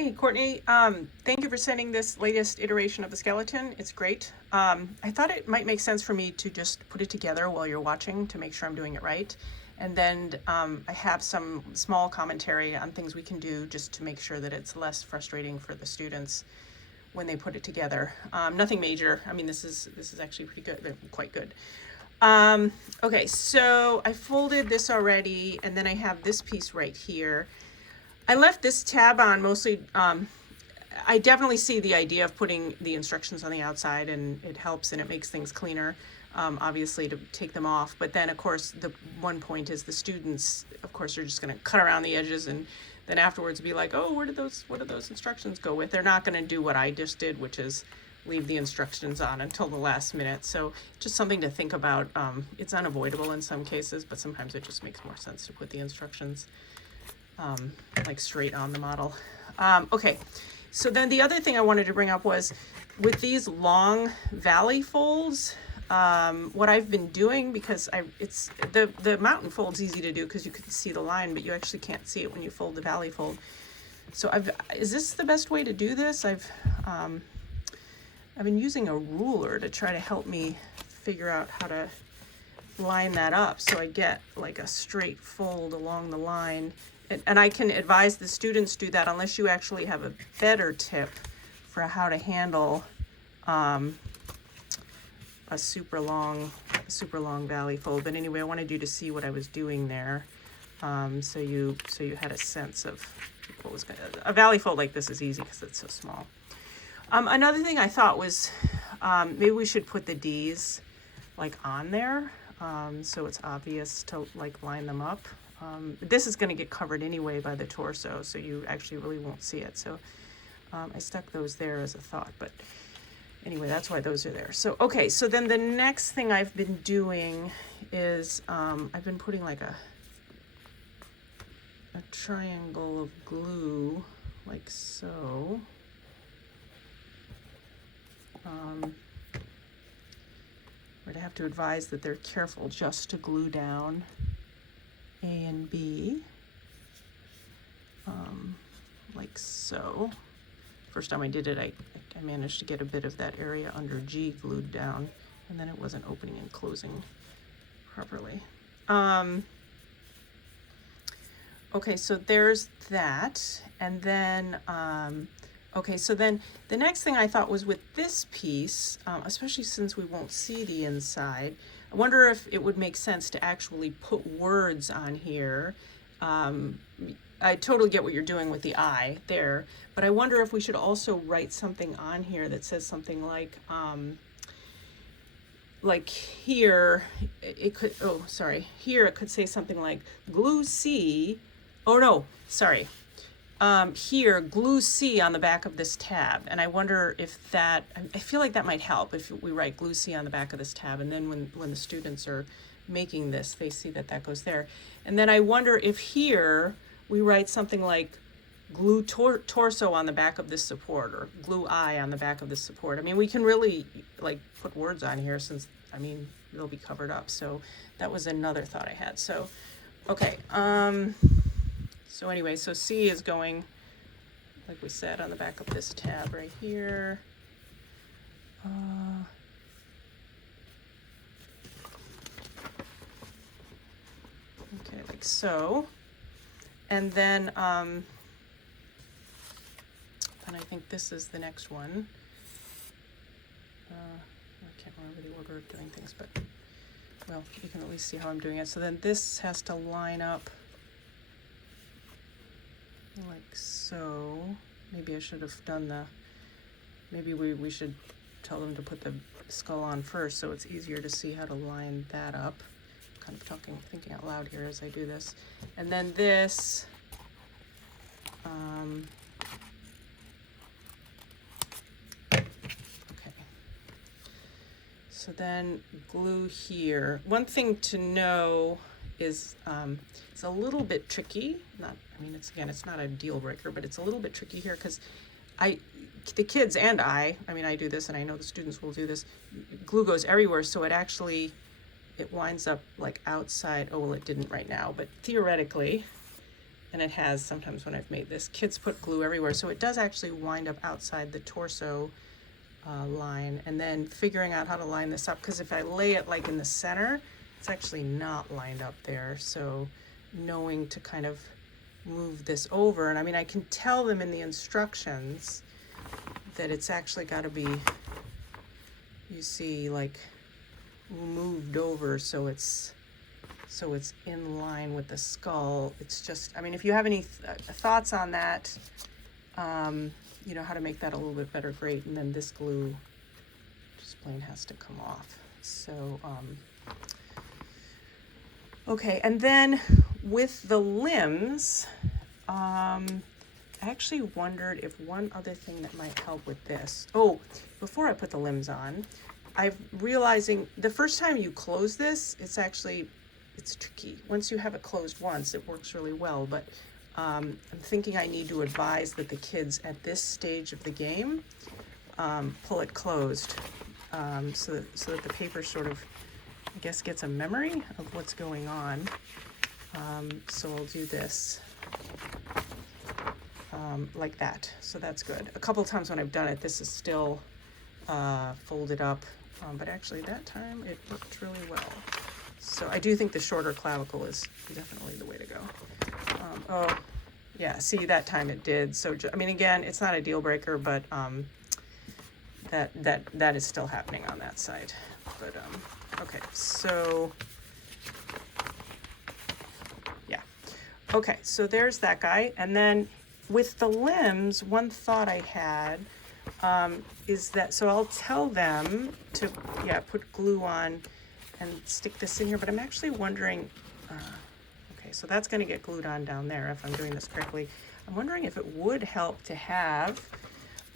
Hey, Courtney, thank you for sending this latest iteration of the skeleton. It's great. I thought it might make sense for me to just put it together while you're watching to make sure I'm doing it right. And then I have some small commentary on things we can do just to make sure that it's less frustrating for the students when they put it together. Nothing major. I mean, this is actually pretty good, quite good. Okay, so I folded this already, and then I have this piece right here. I left this tab on mostly. I definitely see the idea of putting the instructions on the outside, and it helps and it makes things cleaner, obviously, to take them off. But then, of course, the one point is the students, of course, are just going to cut around the edges and then afterwards be like, oh, what did those instructions go with? They're not going to do what I just did, which is leave the instructions on until the last minute. So just something to think about. It's unavoidable in some cases, but sometimes it just makes more sense to put the instructions like straight on the model. Okay, so then the other thing I wanted to bring up was with these long valley folds, what I've been doing, because it's the mountain fold's easy to do because you can see the line, but you actually can't see it when you fold the valley fold. So is this the best way to do this? I've been using a ruler to try to help me figure out how to line that up so I get like a straight fold along the line. And I can advise the students do that unless you actually have a better tip for how to handle a super long valley fold. But anyway, I wanted you to see what I was doing there, so you had a sense of what was going to. A valley fold like this is easy because it's so small. Another thing I thought was maybe we should put the D's like on there, so it's obvious to like line them up. This is going to get covered anyway by the torso, so you actually really won't see it. So I stuck those there as a thought, but anyway, that's why those are there. So, okay, so then the next thing I've been doing is I've been putting like a triangle of glue, like so. I'd have to advise that they're careful just to glue down A and B, like so. First time I did it, I managed to get a bit of that area under G glued down, and then it wasn't opening and closing properly. Okay, so there's that, and then, okay, so then the next thing I thought was with this piece, especially since we won't see the inside, I wonder if it would make sense to actually put words on here. I totally get what you're doing with the I there, but I wonder if we should also write something on here that says something like here, it could, oh, sorry, here it could say something like glue C, oh no, sorry. Here, glue C on the back of this tab. And I wonder if that, I feel like that might help if we write glue C on the back of this tab. And then when the students are making this, they see that that goes there. And then I wonder if here we write something like glue torso on the back of this support, or glue I on the back of this support. I mean, we can really like put words on here since, I mean, they'll be covered up. So that was another thought I had. So, okay. So anyway, so C is going, like we said, on the back of this tab right here. Okay, like so. And then I think this is the next one. I can't remember the order of doing things, but, well, you can at least see how I'm doing it. So then this has to line up like so. Maybe I should have done maybe we should tell them to put the skull on first so it's easier to see how to line that up. I'm kind of thinking out loud here as I do this. And then this, okay. So then glue here. One thing to know is it's a little bit tricky. It's not a deal breaker, but it's a little bit tricky here because the kids and I do this, and I know the students will do this. Glue goes everywhere, so it winds up like outside. Oh, well, it didn't right now, but theoretically, and it has sometimes when I've made this. Kids put glue everywhere, so it does actually wind up outside the torso line, and then figuring out how to line this up, because if I lay it like in the center, it's actually not lined up there. So knowing to kind of move this over, and I mean, I can tell them in the instructions that it's actually got to be, you see, like moved over so it's in line with the skull. It's just, I mean, if you have any thoughts on that, you know, how to make that a little bit better, great. And then this glue just plain has to come off. So, okay, and then with the limbs, I actually wondered if one other thing that might help with this. Oh, before I put the limbs on, I'm realizing the first time you close this, it's tricky. Once you have it closed once, it works really well, but I'm thinking I need to advise that the kids at this stage of the game pull it closed, so that the paper sort of, I guess, gets a memory of what's going on. So I'll do this like that. So that's good. A couple times when I've done it, this is still folded up, but actually that time it worked really well. So I do think the shorter clavicle is definitely the way to go. Oh, yeah, see, that time it did. So, I mean, again, it's not a deal breaker, but that is still happening on that side. But, okay, so, yeah. Okay, so there's that guy. And then with the limbs, one thought I had is that, so I'll tell them to, yeah, put glue on and stick this in here, but I'm actually wondering, okay, so that's gonna get glued on down there if I'm doing this correctly. I'm wondering if it would help to have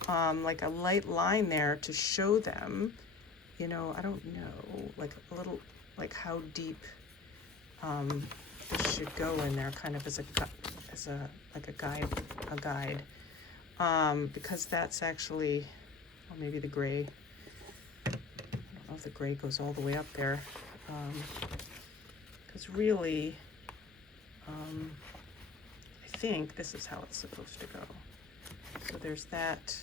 like a light line there to show them, you know, I don't know, like a little, like how deep this should go in there, kind of as like a guide, because that's actually, well, maybe the gray, I don't know if the gray goes all the way up there, because really, I think this is how it's supposed to go. So there's that.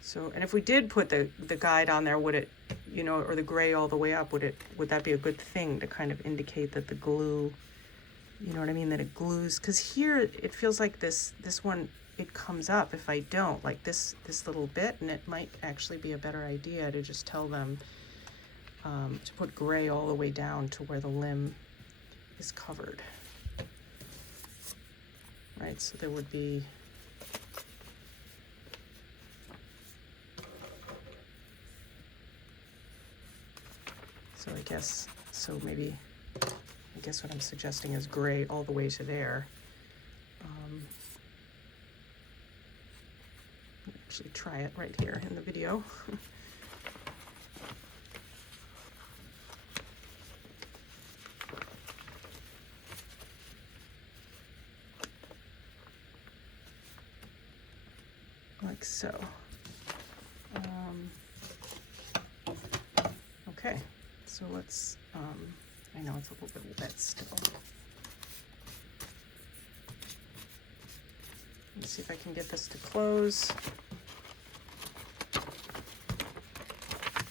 So, and if we did put the guide on there, would it, you know, or the gray all the way up, would that be a good thing to kind of indicate that the glue, you know what I mean, that it glues? Because here it feels like this one, it comes up if I don't, like this little bit, and it might actually be a better idea to just tell them to put gray all the way down to where the limb is covered. Right, so there would be, so I guess, so maybe, I guess what I'm suggesting is gray all the way to there. Actually try it right here in the video. Like so. Okay, so let's, I know it's a little bit wet still. Let's see if I can get this to close.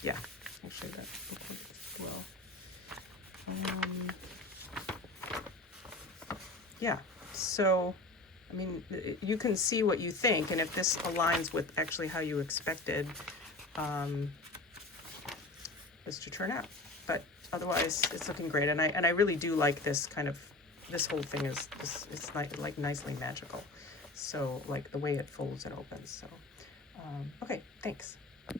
Yeah, actually that worked well. Yeah, so, I mean, you can see what you think, and if this aligns with actually how you expected this to turn out. But otherwise, it's looking great, and I really do like this kind of, this whole thing is, it's like nicely magical. So, like the way it folds and opens, so, okay, thanks.